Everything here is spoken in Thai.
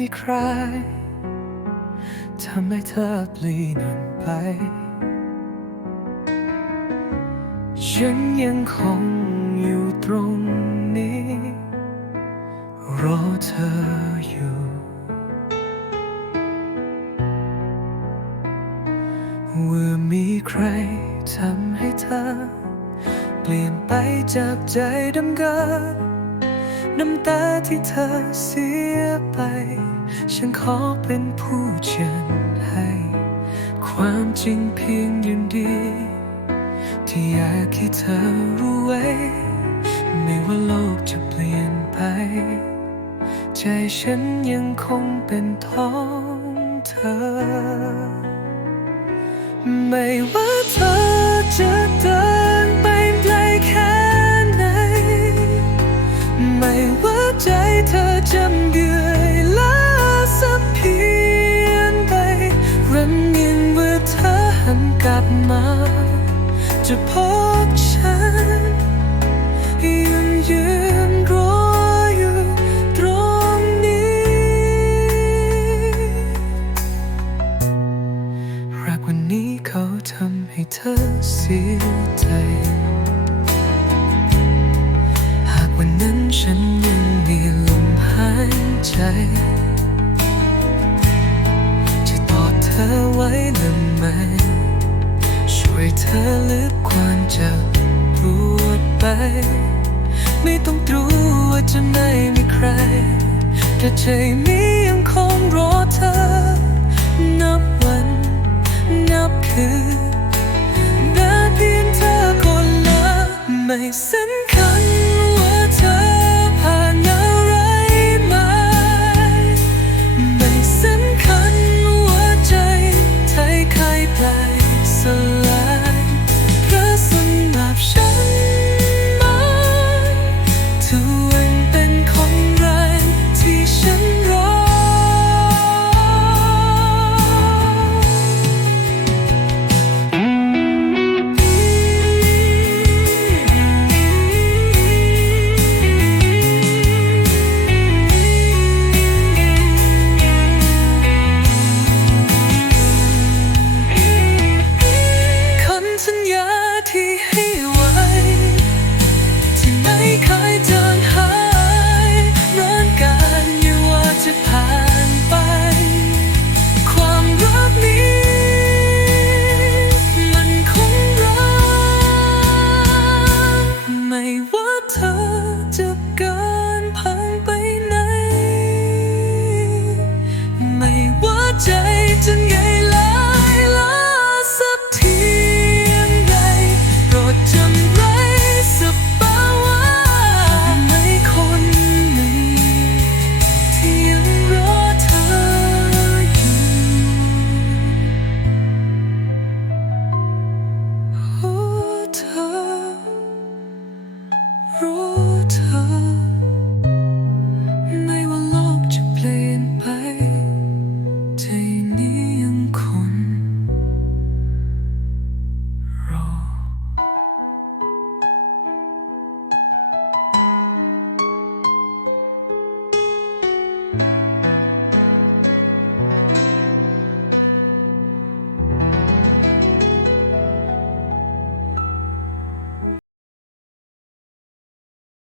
มีใครทำให้เธอเปลี่ยนไป ฉันยังคงอยู่ตรงนี้ รอเธออยู่ ว่ามีใครทำให้เธอ เปลี่ยนไปจากใจดำเกิน น้ำตาที่เธอเสียไป ฉันขอเป็นผู้เชิญให้ ความจริงเพียงอย่างเดีที่อยากให้เธอรู้ไว้ ไม่ว่าโลกจะเปลี่ยนไป ใจฉันยังคงเป็นท้องเธอ ไม่ว่าเธอ กลับมา จะพบฉันยังยืนรออยู่ตรงนี้ รักวันนี้เขาทำให้เธอเสียใจ หากวันนั้นฉันยังมีลมหายใจจะตอบเธอไว้ละไหม ไปเธอลืมความเจ็บปวดไป ไม่ต้องตรู้ว่าจะไม่มีใคร แต่ใจนี้ยังคงรอเธอ นับวันนับคืนแต่เพียงเธอคนละไม่สำคัญ อจะเกินผ่าไปไหน ไม่ว่าใจ